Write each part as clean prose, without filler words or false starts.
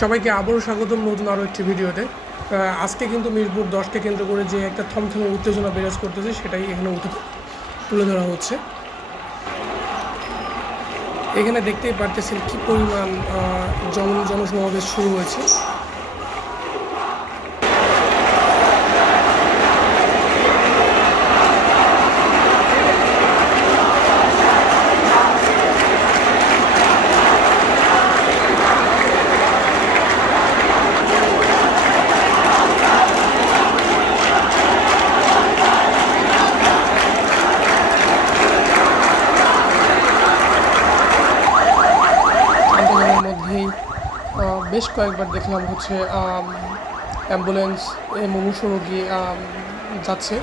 সবাইকে আবারও স্বাগতম নতুন আরও একটি ভিডিওতে। আজকে কিন্তু মিরপুর 10কে কেন্দ্র করে যে একটা থমথমে উত্তেজনা বিরাজ করতেছে সেটাই এখানে তুলে ধরা হচ্ছে। এখানে দেখতেই পারতেছেন কী পরিমাণ জনসমাবেশ শুরু হয়েছে। আন্দোলনের মধ্যেই বেশ কয়েকবার দেখলাম হচ্ছে অ্যাম্বুলেন্স মুমূর্ষু রোগী যাচ্ছে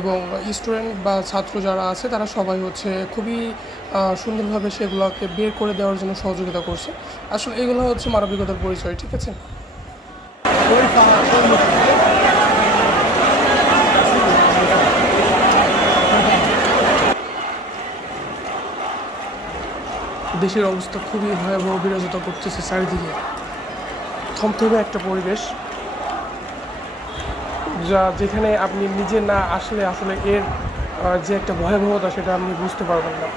এবং স্টুডেন্ট বা ছাত্র যারা আছে তারা সবাই হচ্ছে খুবই সুন্দরভাবে সেগুলোকে বের করে দেওয়ার জন্য সহযোগিতা করছে। আসলে এগুলো হচ্ছে মানবিকতার পরিচয়, ঠিক আছে। দেশের অবস্থা খুবই ভয়াবহ বিরাজতা করতেছে চারিদিকে, থমথমে একটা পরিবেশ যেখানে আপনি নিজে না আসলে এর যে একটা ভয়াবহতা সেটা আপনি বুঝতে পারবেন না।